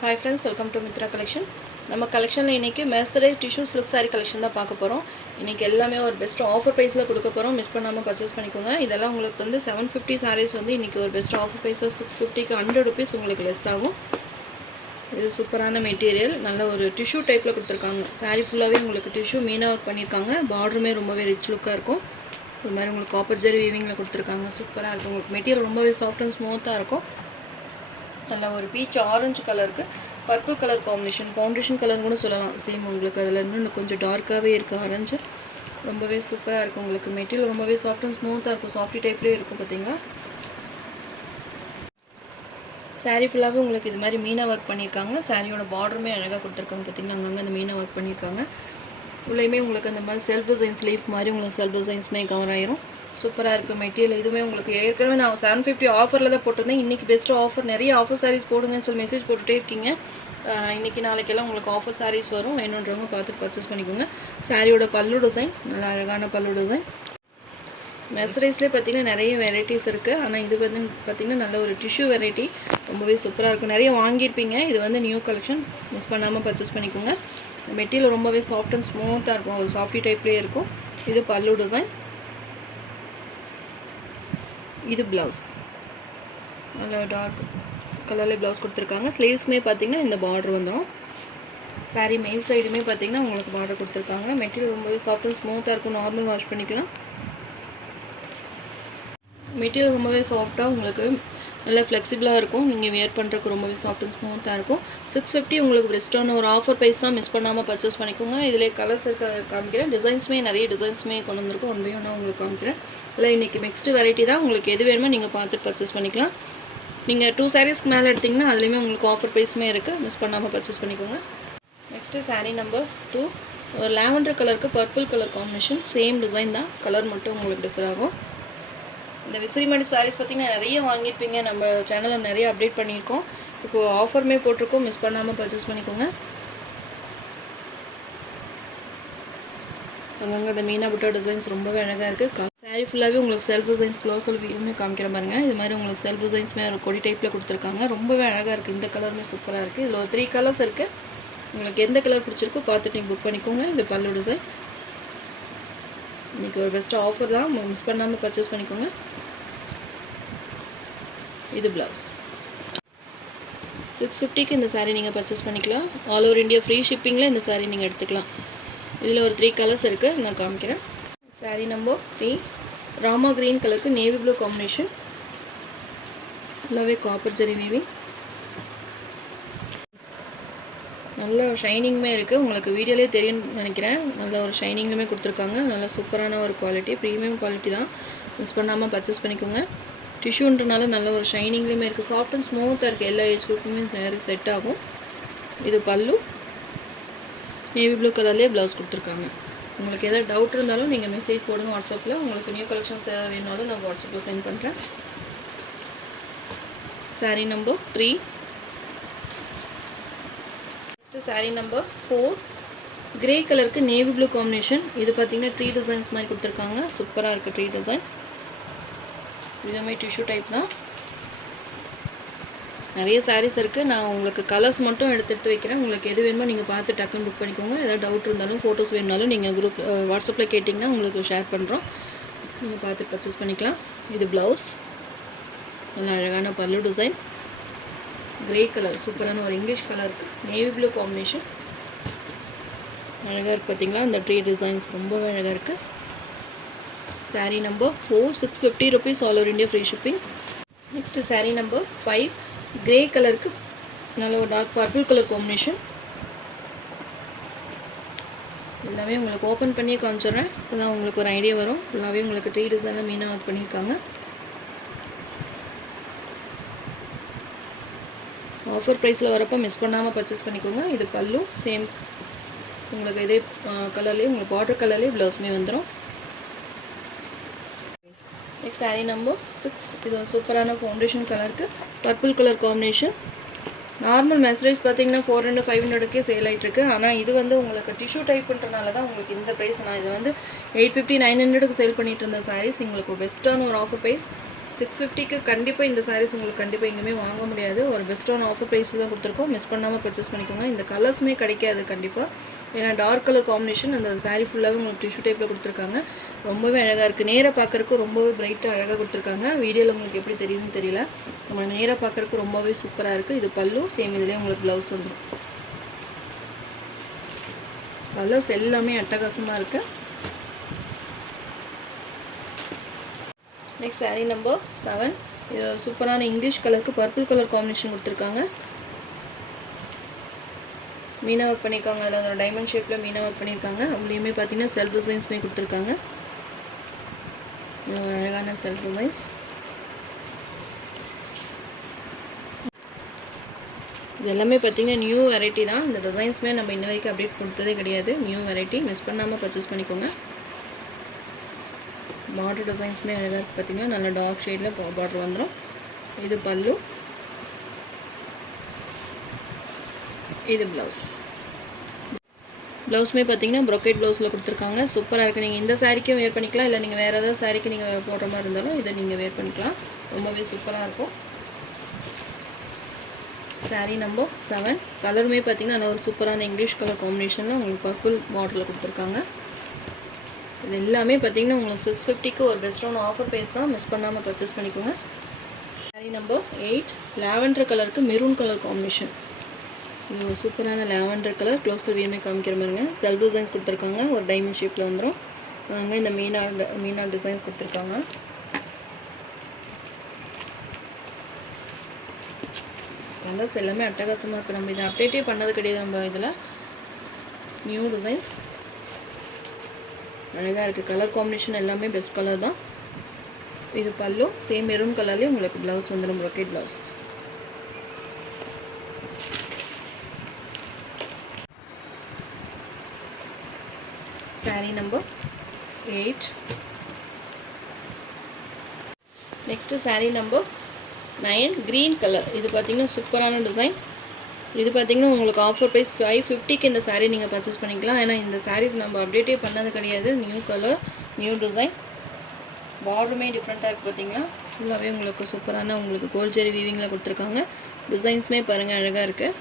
Hi friends, welcome to Mithra collection. நம்ம கலெக்ஷனில் இன்றைக்கி mercerise tissue silk sari collection தான் பார்க்க போகிறோம். இன்றைக்கி எல்லாமே ஒரு பெஸ்ட் ஆஃபர் ப்ரைஸில் கொடுக்க போகிறோம். மிஸ் பண்ணாமல் பர்ச்சேஸ் பண்ணிக்கோங்க. இதெல்லாம் உங்களுக்கு வந்து 750 சாரீஸ் வந்து இன்றைக்கி ஒரு பெஸ்ட் ஆஃபர் ப்ரைஸாக 650க்கு 100 ருபீஸ் உங்களுக்கு லெஸ் ஆகும். இது சூப்பரான மெட்டீரியல், நல்ல ஒரு டிஷ்யூ டைப்பில் கொடுத்துருக்காங்க. சாரீ ஃபுல்லாகவே உங்களுக்கு டிஷ்யூ மீனாக ஒர்க் பண்ணியிருக்காங்க. பார்டருமே ரொம்பவே ரிச் லுக்காக இருக்கும். ஒரு மாதிரி உங்களுக்கு காப்பர் ஜெரி வீவிங்கில் கொடுத்துருக்காங்க. சூப்பராக இருக்கும். உங்களுக்கு மெட்டீரியல் ரொம்பவே சாஃப்ட் அண்ட் ஸ்மூத்தாக இருக்கும். நல்ல ஒரு பீச் ஆரஞ்சு கலருக்கு purple colour combination, foundation colour கூட சொல்லலாம். சேம் உங்களுக்கு அதில் இன்னும் கொஞ்சம் டார்க்காகவே இருக்குது ஆரஞ்சு. ரொம்பவே சூப்பராக இருக்கும். உங்களுக்கு மெட்டீரியல் ரொம்பவே சாஃப்ட் அண்ட் ஸ்மூத்தாக இருக்கும். சாஃப்டி டைப்லேயே இருக்கும். பார்த்தீங்களா, சாரீ ஃபுல்லாகவே உங்களுக்கு இது மாதிரி மீனாக ஒர்க் பண்ணியிருக்காங்க. சாரியோட பார்டருமே அழகாக கொடுத்துருக்காங்க. பார்த்தீங்கன்னா அங்கங்கே அந்த மீனாக ஒர்க் பண்ணியிருக்காங்க. உள்ளேயுமே உங்களுக்கு அந்த மாதிரி செல்ஃப் டிசைன்ஸ் லீஃப் மாதிரி உங்களுக்கு செல்ஃப் டிசைன்ஸுமே கவர் ஆயிரும். சூப்பராக இருக்குது மெட்டீரியல். இதுவுமே உங்களுக்கு ஏற்கனவே நான் 750 ஆஃபரில் தான் போட்டிருந்தேன். இன்றைக்கி பெஸ்ட்டு ஆஃபர், நிறைய ஆஃபர் சாரீஸ் போடுங்கன்னு சொல்லி மெசேஜ் போட்டுகிட்டே இருக்கீங்க. இன்றைக்கி நாளைக்கெல்லாம் உங்களுக்கு ஆஃபர் சாரீஸ் வரும். வேணுன்றவங்க பார்த்துட்டு பர்ச்சேஸ் பண்ணிக்கோங்க. சாரியோட பல்லு டிசைன் நல்லா அழகான பல்லு டிசைன். மெர்சரைஸ்லேயே பார்த்திங்கன்னா நிறைய வெரைட்டிஸ் இருக்குது. ஆனால் இது வந்து பார்த்திங்கன்னா நல்ல ஒரு டிஷ்யூ வெரைட்டி, ரொம்பவே சூப்பராக இருக்கும். நிறைய வாங்கியிருப்பீங்க. இது வந்து நியூ கலெக்ஷன், மிஸ் பண்ணாமல் பர்ச்சேஸ் பண்ணிக்கோங்க. மெட்டீரியல் ரொம்பவே சாஃப்ட் அண்ட் ஸ்மூத்தாக இருக்கும். ஒரு சாஃப்டி டைப்லேயே இருக்கும். இது பல்லு டிசைன். இது ப்ளவுஸ், நல்ல டார்க் கலரில் ப்ளவுஸ் கொடுத்துருக்காங்க. ஸ்லீவ்ஸுமே பார்த்திங்கன்னா இந்த பார்டர் வந்துடும். சாரீ மெயின் சைடுமே பார்த்திங்கன்னா உங்களுக்கு பார்டர் கொடுத்துருக்காங்க. மெட்டீரியல் ரொம்பவே சாஃப்ட் அண்ட் ஸ்மூத்தாக இருக்கும். நார்மல் வாஷ் பண்ணிக்கலாம். மெட்டீரியல் ரொம்பவே சாஃப்டாக உங்களுக்கு நல்லா ஃப்ளெக்சிபிளாக இருக்கும். நீங்கள் வியர் பண்ணுறதுக்கு ரொம்பவே சாஃப்ட் அண்ட் ஸ்மூத்தாக இருக்கும். 650 உங்களுக்கு பெஸ்ட்டான ஒரு ஆஃபர் ப்ரைஸ் தான். மிஸ் பண்ணாமல் பர்ச்சேஸ் பண்ணிக்கோங்க. இதிலே கலர்ஸ் இருக்க காமிக்கிறேன். டிசைன்ஸுமே நிறைய டிசைன்ஸுமே கொண்டு வந்திருக்கும். ஒன் பை ஒன்னாக உங்களுக்கு காமிக்கிறேன். இல்லை இன்றைக்கி மிக்ஸ்டு வெரைட்டி தான். உங்களுக்கு எது வேணுமோ நீங்கள் பார்த்துட்டு பர்ச்சேஸ் பண்ணிக்கலாம். நீங்கள் 2 சாரீஸ்க்கு மேலே எடுத்திங்கன்னா அதுலேயுமே உங்களுக்கு ஆஃபர் ப்ரைஸுமே இருக்குது. மிஸ் பண்ணாமல் பர்ச்சேஸ் பண்ணிக்கோங்க. நெக்ஸ்ட்டு சாரீ நம்பர் 2, ஒரு லாவெண்டர் கலருக்கு purple colour combination. Same design தான், கலர் மட்டும் உங்களுக்கு டிஃபர் ஆகும். இந்த விசிறி மடிப்பு சாரீஸ் பார்த்திங்கன்னா நிறைய வாங்கியிருப்பீங்க. நம்ம சேனலில் நிறைய அப்டேட் பண்ணியிருக்கோம். இப்போது ஆஃபருமே போட்டிருக்கோம். மிஸ் பண்ணாமல் பர்ச்சேஸ் பண்ணிக்கோங்க. அங்கங்கே இந்த மீனா புட்டா டிசைன்ஸ் ரொம்பவே அழகாக இருக்குது. சாரீ ஃபுல்லாகவே உங்களுக்கு செல்ஃப் டிசைன்ஸ் க்ளோஸில் வியூமே காமிக்கிற பாருங்கள். இது மாதிரி உங்களுக்கு செல்ஃப் டிசைன்ஸுமே ஒரு கொடி டைப்பில் கொடுத்துருக்காங்க. ரொம்பவே அழகாக இருக்குது. இந்த கலருமே சூப்பராக இருக்குது. இதில் ஒரு 3 கலர்ஸ் இருக்குது. உங்களுக்கு எந்த கலர் பிடிச்சிருக்கோ பார்த்துட்டு நீங்கள் புக் பண்ணிக்கோங்க. இது பல்லு டிசைன். இன்றைக்கி ஒரு பெஸ்ட்டு ஆஃபர் தான். மிஸ் பண்ணாமல் பர்ச்சேஸ் பண்ணிக்கோங்க. இது ப்ளவுஸ். 650க்கு இந்த சாரீ நீங்கள் பர்ச்சேஸ் பண்ணிக்கலாம். ஆல் ஓவர் இந்தியா ஃப்ரீ ஷிப்பிங்கில் இந்த சாரீ நீங்கள் எடுத்துக்கலாம். இதில் ஒரு 3 கலர்ஸ் இருக்குது, நான் காமிக்கிறேன். சாரீ நம்பர் 3, ராமா க்ரீன் கலருக்கு நேவி ப்ளூ காம்பினேஷன். நல்லாவே காப்பர் ஜெரி வீவிங், நல்ல ஷைனிங்குமே இருக்குது. உங்களுக்கு வீடியோலேயே தெரியும்னு நினைக்கிறேன். நல்ல ஒரு ஷைனிங்குமே கொடுத்துருக்காங்க. நல்ல சூப்பரான ஒரு குவாலிட்டி, ப்ரீமியம் குவாலிட்டி தான். மிஸ் பண்ணாமல் பர்ச்சேஸ் பண்ணிக்கோங்க. டிஷ்யூன்றனால நல்ல ஒரு ஷைனிங்லேயுமே இருக்குது. சாஃப்ட் அண்ட் ஸ்மூத்தாக இருக்குது. எல்லா ஏஜ் குரூப்புமே சாரி செட் ஆகும். இது பல்லு. நேவி ப்ளூ கலர்லேயே ப்ளவுஸ் கொடுத்துருக்காங்க. உங்களுக்கு எதாவது டவுட் இருந்தாலும் நீங்கள் மெசேஜ் போடுங்க வாட்ஸ்அப்பில். உங்களுக்கு நியூ கலெக்ஷன்ஸ் எதாவது வேணாலும் நான் வாட்ஸ்அப்பில் சென்ட் பண்ணுறேன். Sari number 3. Next sari number 4, grey கலருக்கு நேவி ப்ளூ காம்பினேஷன். இது பார்த்திங்கன்னா ட்ரீ டிசைன்ஸ் மாதிரி கொடுத்துருக்காங்க. சூப்பராக இருக்குது ட்ரீ டிசைன். இதுவுமே டிஷ்யூ டைப் தான். நிறைய சாரீஸ் இருக்குது. நான் உங்களுக்கு கலர்ஸ் மட்டும் எடுத்து வைக்கிறேன். உங்களுக்கு எது வேணுமோ நீங்கள் பார்த்து டக்குன்னு புக் பண்ணிக்கோங்க. ஏதாவது டவுட் இருந்தாலும் ஃபோட்டோஸ் வேணுனாலும் நீங்கள் குரூப் வாட்ஸ்அப்பில் கேட்டிங்கன்னா உங்களுக்கு ஷேர் பண்ணுறோம். நீங்கள் பார்த்து பர்ச்சேஸ் பண்ணிக்கலாம். இது ப்ளவுஸ். நல்லா அழகான பல்லு டிசைன். கிரே கலர், சூப்பரான ஒரு இங்கிலீஷ் கலருக்கு நேவி ப்ளூ காம்பினேஷன். அழகாக இருக்குது பார்த்திங்களா. இந்த ட்ரீ டிசைன்ஸ் ரொம்பவே அழகாக இருக்குது. Sari number 4, 650 rupees, all over India free shipping. Next sari number 5, grey கலருக்கு நல்ல ஒரு டார்க் பர்பிள் கலர் காம்பினேஷன். எல்லாமே உங்களுக்கு ஓப்பன் பண்ணியே காமிச்சிடுறேன். இப்போ தான் உங்களுக்கு ஒரு ஐடியா வரும். ஃபுல்லாகவே உங்களுக்கு ட்ரீ டிசைனில் மீனாக ஒர்க் பண்ணியிருக்காங்க. ஆஃபர் ப்ரைஸில் வரப்போ மிஸ் பண்ணாமல் பர்ச்சேஸ் பண்ணிக்கோங்க. இது பல்லு. சேம் உங்களுக்கு இதே கலர்லேயே உங்களுக்கு பார்டர் கலர்லேயே ப்ளவுஸுமே வந்துடும். நெக்ஸ்ட் சாரீ நம்பர் 6, இது ஒரு சூப்பரான ஃபவுண்டேஷன் கலருக்கு purple colour combination. Normal mercerise பார்த்திங்கன்னா 400 500க்கே சேல் ஆகிட்டுருக்கு. ஆனால் இது வந்து உங்களுக்கு டிஷ்யூ டைப்புன்றனால தான் உங்களுக்கு இந்த ப்ரைஸ். நான் இது வந்து 850 900க்கு சேல் பண்ணிகிட்டு இருந்த சாரீஸ் உங்களுக்கு பெஸ்ட்டான ஒரு ஆஃபர் ப்ரைஸ் 650க்கு கண்டிப்பாக இந்த சாரீஸ் உங்களுக்கு கண்டிப்பாக எங்கேயுமே வாங்க முடியாது. ஒரு பெஸ்ட்டான ஆஃபர் ப்ரைஸில் தான் கொடுத்துருக்கோம். மிஸ் பண்ணாமல் பர்ச்சேஸ் பண்ணிக்கோங்க. இந்த கலர்ஸுமே கிடைக்காது கண்டிப்பாக. ஏன்னா டார்க் கலர் காம்பினேஷன் அந்த சாரீ ஃபுல்லாகவே உங்களுக்கு டிஷ்யூ டைப்பில் கொடுத்துருக்காங்க. ரொம்பவே அழகாக இருக்குது. நேராக பார்க்குறக்கு ரொம்பவே பிரைட்டாக அழகாக கொடுத்துருக்காங்க. வீடியோவில் உங்களுக்கு எப்படி தெரியுதுன்னு தெரியல. நம்ம நேராக பார்க்குறக்கு ரொம்பவே சூப்பராக இருக்குது. இது பல்லு, சேம் இதுலேயே உங்களுக்கு ப்ளவுஸ் வந்துடும். கலர்ஸ் எல்லாமே அட்டகாசமாக இருக்குது. Next sari number 7. இது சூப்பரான இங்கிலீஷ் கலருக்கு பர்பிள் கலர் காம்பினேஷன் கொடுத்துருக்காங்க. மீனா ஒர்க் பண்ணியிருக்காங்க. அதில் ஒரு டைமண்ட் ஷேப்பில் மீனா ஒர்க் பண்ணியிருக்காங்க. அப்படியுமே பார்த்தீங்கன்னா செல்ஃப் டிசைன்ஸுமே கொடுத்துருக்காங்க. இது ஒரு அழகான செல்ஃப் டிசைன்ஸ். இது எல்லாமே பார்த்தீங்கன்னா நியூ வெரைட்டி தான். இந்த டிசைன்ஸுமே நம்ம இன்ன வரைக்கும் அப்டேட் கொடுத்ததே கிடையாது. நியூ வெரைட்டி, மிஸ் பண்ணாமல் பர்ச்சேஸ் பண்ணிக்கோங்க. பார்டர் டிசைன்ஸுமே அழகாக இருக்குது. பார்த்தீங்கன்னா நல்ல டார்க் ஷேடில் பார்டர் வந்துடும். இது பல்லு, இது ப்ளவுஸ். ப்ளவுஸுமே பார்த்தீங்கன்னா ப்ரொக்கேட் ப்ளவுஸில் கொடுத்துருக்காங்க. சூப்பராக இருக்குது. நீங்கள் இந்த சாரீக்கும் வேர் பண்ணிக்கலாம், இல்லை நீங்கள் வேறு ஏதாவது சாரீக்கு நீங்கள் போடுற மாதிரி இருந்தாலும் இதை நீங்கள் வேர் பண்ணிக்கலாம். ரொம்பவே சூப்பராக இருக்கும். சாரீ நம்பர் 7. கலருமே பார்த்தீங்கன்னா நல்ல ஒரு சூப்பரான இங்கிலீஷ் கலர் காம்பினேஷனில் உங்களுக்கு பர்பிள் பார்டரில் கொடுத்துருக்காங்க. இது எல்லாமே பார்த்தீங்கன்னா உங்களுக்கு 650க்கு ஒரு பெஸ்ட்டான ஆஃபர் ப்ரைஸ் தான். மிஸ் பண்ணாமல் பர்ச்சேஸ் பண்ணிக்கோங்க. சாரீ நம்பர் 8. லாவெண்டர் கலருக்கு மெரூன் கலர் காம்பினேஷன். இது ஒரு சூப்பரான லாவெண்டர் கலர். க்ளோஸர் வியூமே காமிக்கிற மாதிரிங்க. செல்ஃப் டிசைன்ஸ் கொடுத்துருக்காங்க. ஒரு டைமண்ட் ஷேப்பில் வந்துடும். அங்கே இந்த மீனா டிசைன்ஸ் கொடுத்துருக்காங்க. கலர்ஸ் எல்லாமே அட்டகாசமாக இருக்குது. நம்ம இதை அப்டேட்டே பண்ணது கிடையாது. நம்ம இதில் நியூ டிசைன்ஸ் அழகாக இருக்குது. கலர் காம்பினேஷன் எல்லாமே பெஸ்ட் கலர் தான். இது பல்லு, சேம் மெரூன் கலர்லேயே உங்களுக்கு ப்ளவுஸ் வந்துடும். Brocade blouse. Sari number 8. Next sari number 9. Green colour. இது பார்த்திங்கன்னா சூப்பரான டிசைன். இது பார்த்திங்கன்னா உங்களுக்கு ஆஃபர் ப்ரைஸ் 550க்கு இந்த சாரீ நீங்கள் பர்ச்சேஸ் பண்ணிக்கலாம். ஏன்னா இந்த சாரீஸ் நம்ம அப்டேட்டே பண்ணது கிடையாது. New colour, new design. பார்டருமே டிஃப்ரெண்ட்டாக இருக்குது. பார்த்திங்கன்னா ஃபுல்லாகவே உங்களுக்கு சூப்பரான உங்களுக்கு கோல்ட் ஜெரி வீவிங்கில் கொடுத்துருக்காங்க. டிசைன்ஸுமே பாருங்கள் அழகாக இருக்குது.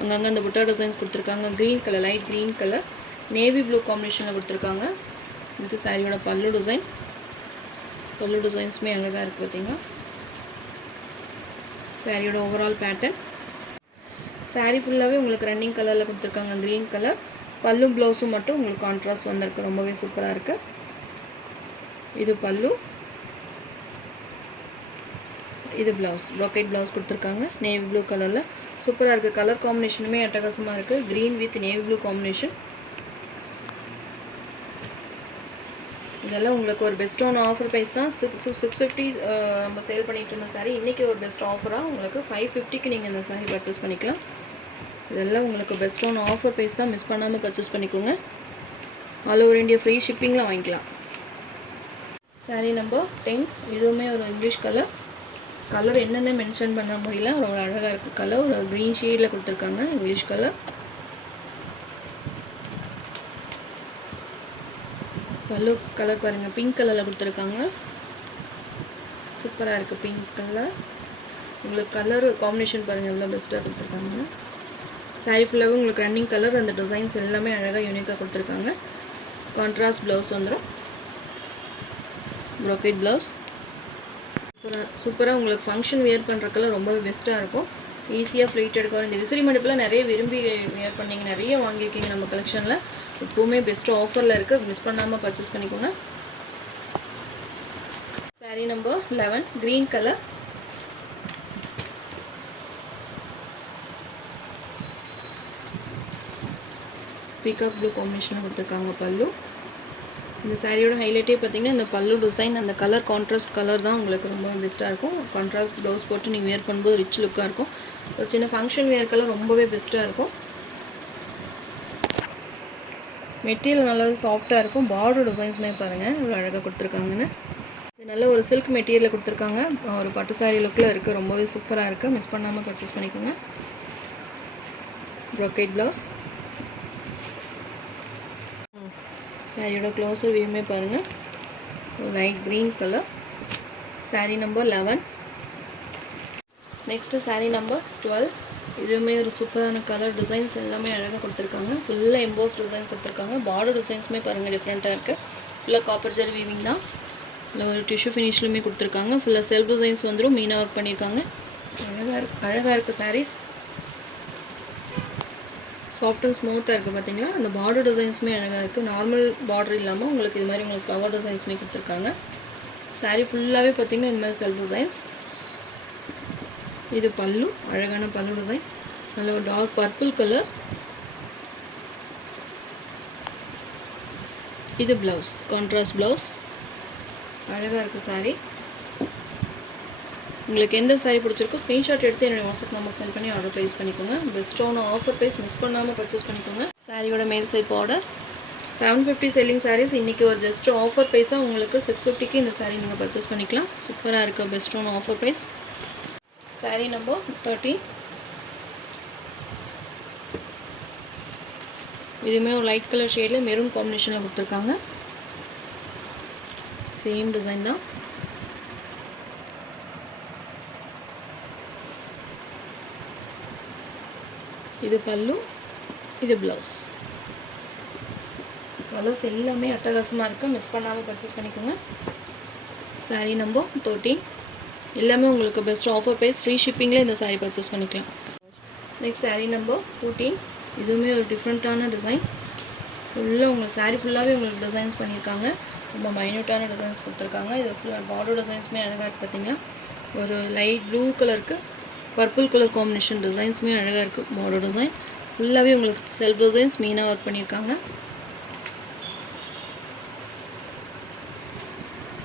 அங்கங்கே அந்த புட்டா டிசைன்ஸ் கொடுத்துருக்காங்க. Green colour, light green colour, navy blue காம்பினேஷனில் கொடுத்துருக்காங்க. இது சாரியோட பல்லு டிசைன். பல்லு டிசைன்ஸுமே அழகாக இருக்குது. பார்த்திங்கன்னா சாரியோட ஓவரால் பேட்டர்ன். சாரீ ஃபுல்லாகவே உங்களுக்கு ரன்னிங் கலரில் கொடுத்துருக்காங்க. Green colour. பல்லு ப்ளவுஸும் மட்டும் உங்களுக்கு கான்ட்ராஸ்ட் வந்திருக்கு. ரொம்பவே சூப்பராக இருக்குது. இது பல்லு, இது ப்ளவுஸ். ப்ரொக்கேட் ப்ளவுஸ் கொடுத்துருக்காங்க. நேவி ப்ளூ கலரில் சூப்பராக இருக்குது. கலர் காம்பினேஷனுமே அட்டகாசமாக இருக்குது. Green with navy blue combination. இதெல்லாம் உங்களுக்கு ஒரு பெஸ்ட்டான ஆஃபர் ப்ரைஸ் தான். 650 நம்ம சேல் பண்ணிகிட்டு இருந்த சாரீ இன்றைக்கி ஒரு பெஸ்ட் ஆஃபராக உங்களுக்கு 550க்கு நீங்கள் இந்த சாரீ பர்ச்சேஸ் பண்ணிக்கலாம். இதெல்லாம் உங்களுக்கு பெஸ்ட்டான ஆஃபர் ப்ரைஸ் தான். மிஸ் பண்ணாமல் பர்ச்சேஸ் பண்ணிக்கோங்க. ஆல் ஓவர் இந்தியா ஃப்ரீ ஷிப்பிங்கில் வாங்கிக்கலாம். சாரீ நம்பர் 10. இதுவுமே ஒரு இங்கிலீஷ் கலர். கலர் என்னென்ன மென்ஷன் பண்ண முடியல. ரொம்ப அழகாக இருக்குது கலர். ஒரு க்ரீன் ஷேடில் கொடுத்துருக்காங்க. English colour. பல்லு கலர் பாருங்கள், பிங்க் கலரில் கொடுத்துருக்காங்க. சூப்பராக இருக்குது பிங்க் கலர். உங்களுக்கு கலர் காம்பினேஷன் பாருங்கள் எவ்வளோ பெஸ்ட்டாக கொடுத்துருக்காங்க. சாரீ ஃபுல்லாகவே உங்களுக்கு ரன்னிங் கலர். அந்த டிசைன்ஸ் எல்லாமே அழகாக யூனிக்காக கொடுத்துருக்காங்க. கான்ட்ராஸ்ட் ப்ளவுஸ் வந்துடும். Brocade blouse. சூப்பராக உங்களுக்கு ஃபங்க்ஷன் வியர் பண்ணுறதுக்கெல்லாம் ரொம்பவே பெஸ்ட்டாக இருக்கும். ஈஸியாக ஃப்ளைட் எடுக்க வரும். இந்த விசிறி மடிப்பெலாம் நிறைய விரும்பி வியர் பண்ணிங்க, நிறைய வாங்கியிருக்கீங்க நம்ம கலெக்ஷனில். இப்போவுமே பெஸ்ட்டு ஆஃபரில் இருக்குது. மிஸ் பண்ணாமல் பர்ச்சேஸ் பண்ணிக்கோங்க. Sari number 11. Green colour. Peacock blue காம்பினேஷனில் கொடுத்துருக்காங்க பல்லு. இந்த சாரியோட ஹைலைட்டே பார்த்திங்கன்னா இந்த பல்லு டிசைன், அந்த கலர் கான்ட்ராஸ்ட் கலர் தான் உங்களுக்கு ரொம்ப பெஸ்ட்டாக இருக்கும். கான்ட்ராஸ்ட் ப்ளவுஸ் போட்டு நீங்கள் வேர் பண்ணும்போது ரிச் லுக்காக இருக்கும். ஒரு சின்ன ஃபங்க்ஷன் வேர்க்கெல்லாம் ரொம்பவே பெஸ்ட்டாக இருக்கும். மெட்டீரியல் நல்லா சாஃப்டாக இருக்கும். பார்டர் டிசைன்ஸுமே பாருங்கள் இவ்வளோ அழகாக கொடுத்துருக்காங்கன்னு. இது நல்ல ஒரு சில்க் மெட்டீரியலில் கொடுத்துருக்காங்க. ஒரு பட்டு சாரீ லுக்கில் இருக்குது. ரொம்பவே சூப்பராக இருக்குது. மிஸ் பண்ணாமல் பர்ச்சேஸ் பண்ணிக்கோங்க. Brocade blouse. சாரியோட க்ளோஸர் வியூமே பாருங்கள். Light green colour. saree number 11. Next saree number 12. இதுவுமே ஒரு சூப்பரான கலர் டிசைன்ஸ் எல்லாமே அழகாக கொடுத்துருக்காங்க. ஃபுல்லாக எம்போஸ் டிசைன் கொடுத்துருக்காங்க. பார்டர் டிசைன்ஸுமே பாருங்கள் டிஃப்ரெண்ட்டாக இருக்குது. ஃபுல்லாக காப்பர் ஜரி வீவிங் தான். இல்லை ஒரு டிஷ்யூ ஃபினிஷ்லுமே கொடுத்துருக்காங்க. ஃபுல்லாக செல்ஃப் டிசைன்ஸ் வந்துடும். மீனாக ஒர்க் பண்ணியிருக்காங்க. அழகாக இருக்குது சாரீஸ். சாஃப்ட் அண்ட் ஸ்மூத்தாக இருக்குது பார்த்தீங்களா. அந்த பார்டர் டிசைன்ஸுமே அழகாக இருக்குது. நார்மல் பார்டர் இல்லாமல் உங்களுக்கு இது மாதிரி உங்களுக்கு ஃப்ளவர் டிசைன்ஸுமே கொடுத்துருக்காங்க. சாரீ ஃபுல்லாகவே பார்த்திங்கன்னா இந்த மாதிரி செல்ஃப் டிசைன்ஸ். இது பல்லு, அழகான பல்லு டிசைன். நல்ல ஒரு டார்க் பர்பிள் கலர். இது ப்ளவுஸ், கான்ட்ராஸ்ட் ப்ளவுஸ். அழகாக இருக்குது சாரீ. உங்களுக்கு எந்த சாரீ பிடிச்சிருக்கோ ஸ்க்ரீன்ஷாட் எடுத்து என்னுடைய வாட்ஸ்அப் நம்பருக்கு சென்ட் பண்ணி ஆர்டர் ப்ளேஸ் பண்ணிக்கோங்க. பெஸ்ட்டான ஆஃபர் ப்ரைஸ் மிஸ் பண்ணாமல் பர்ச்சேஸ் பண்ணிக்கோங்க. சாரியோட மேல் சைட் பார்டர் 750 செல்லிங் சாரீஸ். இன்றைக்கி ஒரு ஜஸ்ட் ஆஃபர் ப்ரைஸாக உங்களுக்கு 650க்கு இந்த சாரீ நீங்கள் பர்ச்சேஸ் பண்ணிக்கலாம். சூப்பராக இருக்குது, பெஸ்ட்டான ஆஃபர் ப்ரைஸ். சாரீ நம்பர் 13. இதுவுமே ஒரு லைட் கலர் ஷேடில் மெரூன் காம்பினேஷனில் கொடுத்துருக்காங்க. சேம் டிசைன் தான். இது பல்லு, இது ப்ளவுஸ். கலர்ஸ் எல்லாமே அட்டகாசமாக இருக்குது. மிஸ் பண்ணாமல் பர்ச்சேஸ் பண்ணிக்கோங்க. சாரீ நம்பர் 13. எல்லாமே உங்களுக்கு பெஸ்ட் ஆஃபர் ப்ரைஸ். ஃப்ரீ ஷிப்பிங்கில் இந்த சாரீ பர்ச்சேஸ் பண்ணிக்கலாம். Next sari number 14. இதுவுமே ஒரு டிஃப்ரெண்ட்டான டிசைன். ஃபுல்லாக உங்களுக்கு சாரீ ஃபுல்லாகவே உங்களுக்கு டிசைன்ஸ் பண்ணியிருக்காங்க. ரொம்ப மைன்யூட்டான டிசைன்ஸ் கொடுத்துருக்காங்க. இது ஃபுல்லாக பார்டர் டிசைன்ஸுமே அழகாக இருக்குது பார்த்தீங்களா. ஒரு லைட் ப்ளூ கலருக்கு பர்பிள் கலர் காம்பினேஷன் டிசைன்ஸுமே அழகாக இருக்குது. பார்டர் டிசைன் ஃபுல்லாகவே உங்களுக்கு செல்ஃப் டிசைன்ஸ் மீனாக ஒர்க் பண்ணியிருக்காங்க.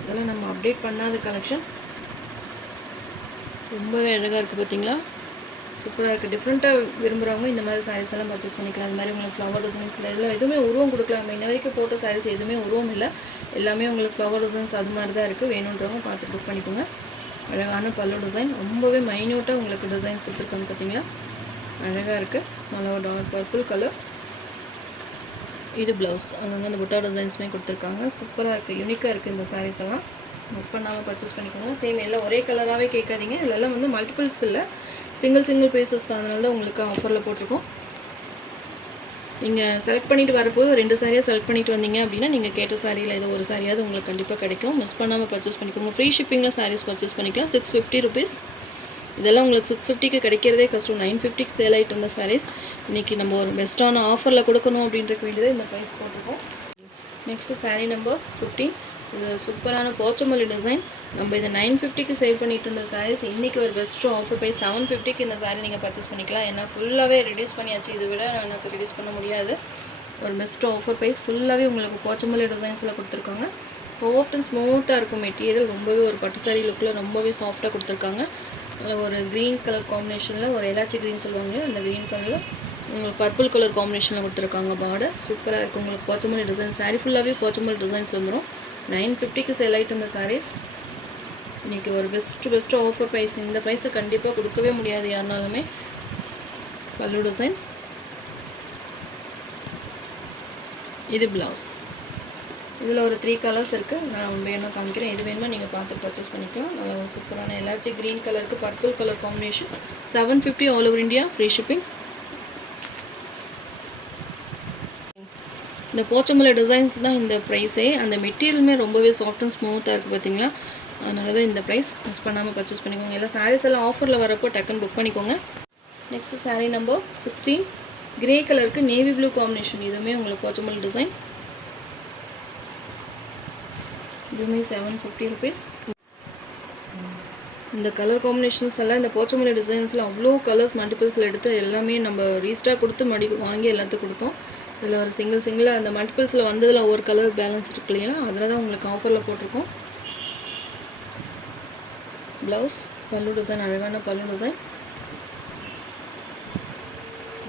இதெல்லாம் நம்ம அப்டேட் பண்ணாத கலெக்ஷன். ரொம்பவே அழகாக இருக்குது பார்த்தீங்களா. சூப்பராக இருக்குது. டிஃப்ரெண்ட்டாக விரும்புகிறவங்க இந்த மாதிரி சாரீஸ் எல்லாம் பர்ச்சேஸ் பண்ணிக்கலாம். அது மாதிரி உங்களுக்கு ஃப்ளவர் டிசைன்ஸில் இதெல்லாம் எதுவுமே உருவம் கொடுக்கலாம். இன்ன வரைக்கும் போட்ட சாரீஸ் எதுவுமே உருவம் இல்லை. எல்லாமே உங்களுக்கு ஃப்ளவர் டிசைன்ஸ் அது மாதிரி தான் இருக்குது. வேணுன்றவங்க பார்த்து புக் பண்ணிக்கோங்க. அழகான பல்லு டிசைன். ரொம்பவே மைன்யூட்டாக உங்களுக்கு டிசைன்ஸ் கொடுத்துருக்காங்க பார்த்தீங்களா. அழகாக இருக்குது. நல்ல ஒரு டார்க் பர்பிள் கலர். இது ப்ளவுஸ். அங்கங்கே அந்த புட்டா டிசைன்ஸுமே கொடுத்துருக்காங்க. சூப்பராக இருக்குது, யூனிக்காக இருக்குது இந்த சாரீஸ் எல்லாம். மிஸ் பண்ணாமல் பர்ச்சேஸ் பண்ணிக்கோங்க. சேம் எல்லாம் ஒரே கலராகவே கேட்காதீங்க. இதெல்லாம் வந்து மல்டிபிள்ஸ் இல்லை, சிங்கிள் பீசஸ் தான். அதனால தான் உங்களுக்கு ஆஃபரில் போட்டிருக்கோம். நீங்கள் செலக்ட் பண்ணிவிட்டு வரப்போ 2 சாரியாக செலக்ட் பண்ணிவிட்டு வந்தீங்க அப்படின்னா நீங்கள் கேட்ட சாரியில் ஏதோ ஒரு சாரியாவது உங்களுக்கு கண்டிப்பாக கிடைக்கும். மிஸ் பண்ணாமல் பர்ச்சேஸ் பண்ணிக்கோங்க. ஃப்ரீ ஷிப்பிங்கில் சாரீஸ் பர்ச்சேஸ் பண்ணிக்கலாம். 650 ருபீஸ். இதெல்லாம் உங்களுக்கு 650க்கு கிடைக்கிறதே கஷ்டம். 950க்கு சேல் ஆகிட்டு இருந்த சாரீஸ் இன்றைக்கி நம்ம ஒரு பெஸ்ட்டான ஆஃபரில் கொடுக்கணும் அப்படின்றக்கு வேண்டியது இந்த ப்ரைஸ் போட்டிருக்கோம். Next sari number 15. இது சூப்பரான போச்சமல்லி டிசைன். நம்ம இதை 950க்கு சேல் பண்ணிட்டு இருந்த சாரீஸ் இன்றைக்கி ஒரு பெஸ்ட்டு ஆஃபர் ப்ரைஸ் 750க்கு இந்த சாரீ நீங்கள் பர்ச்சேஸ் பண்ணிக்கலாம். ஏன்னா ஃபுல்லாகவே ரெடியூஸ் பண்ணியாச்சு. இதை விட எனக்கு ரெடியூஸ் பண்ண முடியாது. ஒரு பெஸ்ட்டு ஆஃபர் ப்ரைஸ். ஃபுல்லாகவே உங்களுக்கு போச்சமல்லி டிசைன்ஸில் கொடுத்துருக்காங்க. சாஃப்ட் அண்ட் ஸ்மூத்தாக இருக்கும் மெட்டீரியல். ரொம்பவே ஒரு பட்டு சாரீ லுக்கில் ரொம்பவே சாஃப்டாக கொடுத்துருக்காங்க. அதில் ஒரு க்ரீன் கலர் காம்பினேஷனில் ஒரு எலாச்சி க்ரீன் சொல்லுவாங்க, அந்த க்ரீன் கலரில் உங்களுக்கு பர்பிள் கலர் காம்பினேஷனில் கொடுத்துருக்காங்க. பார்டர் சூப்பராக இருக்கும். உங்களுக்கு போச்சமல்லி டிசைன். சாரீ ஃபுல்லாகவே போச்சமல்லி டிசைன்ஸ் வந்துடும். 950க்கு சேல் ஆகிட்டு இந்த சாரீஸ் இன்றைக்கி ஒரு பெஸ்ட்டு ஆஃபர் ப்ரைஸ். இந்த ப்ரைஸை கண்டிப்பாக கொடுக்கவே முடியாது யாருனாலுமே. பல்லு டிசைன். இது ப்ளவுஸ். இதில் ஒரு 3 கலர்ஸ் இருக்குது. நான் வேணும் காமிக்கிறேன். எது வேணுமோ நீங்கள் பார்த்து பர்ச்சேஸ் பண்ணிக்கலாம். நல்லா ஒரு சூப்பரான எல்லாச்சி க்ரீன் கலருக்கு purple colour combination. 750 all over India, free shipping. இந்த போச்சமல்லி டிசைன்ஸ் தான் இந்த ப்ரைஸே. அந்த மெட்டீரியலுமே ரொம்பவே சாஃப்ட் அண்ட் ஸ்மூத்தாக இருக்குது பார்த்தீங்களா. அதனால தான் இந்த ப்ரைஸ். மிஸ் பண்ணாமல் பர்ச்சேஸ் பண்ணிக்கோங்க. எல்லாம் சாரீஸ் எல்லாம் ஆஃபரில் வரப்போ டக்குன்னு புக் பண்ணிக்கோங்க. Next sari number 16. கிரே கலருக்கு நேவி ப்ளூ காம்பினேஷன். இதுவுமே உங்களுக்கு போச்சமல்லி டிசைன். இதுவுமே 750 ருபீஸ். இந்த கலர் காம்பினேஷன்ஸ் எல்லாம் இந்த போச்சமல்லி டிசைன்ஸில் அவ்வளோ கலர்ஸ் மல்டிபிள்ஸில் எடுத்து எல்லாமே நம்ம ரீஸ்டாக் கொடுத்து வாங்கி எல்லாத்துக்கும் கொடுத்தோம். இதில் ஒரு சிங்கிளாக அந்த மல்டிபிள்ஸில் வந்ததில் ஒவ்வொரு கலர் பேலன்ஸ் இருக்கு இல்லைங்களா, அதில் தான் உங்களுக்கு ஆஃபரில் போட்டிருக்கோம். ப்ளவுஸ், பல்லு டிசைன், அழகான பல்லு டிசைன்.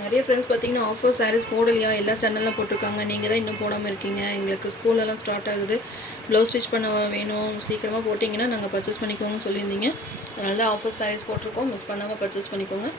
நிறைய ஃப்ரெண்ட்ஸ் பார்த்தீங்கன்னா ஆஃபர் சாரீஸ் போடலையா, எல்லா சேனலில் போட்டிருக்காங்க, நீங்கள் தான் இன்னும் போடாமல் இருக்கீங்க, எங்களுக்கு ஸ்கூலெல்லாம் ஸ்டார்ட் ஆகுது, ப்ளவுஸ் ஸ்டிச் பண்ண வேணும், சீக்கிரமாக போட்டிங்கன்னா நாங்கள் பர்ச்சேஸ் பண்ணிக்கோங்கன்னு சொல்லியிருந்தீங்க. அதனால தான் ஆஃபர் சாரீஸ் போட்டிருக்கோம். மிஸ் பண்ணாமல் பர்ச்சேஸ் பண்ணிக்கோங்க.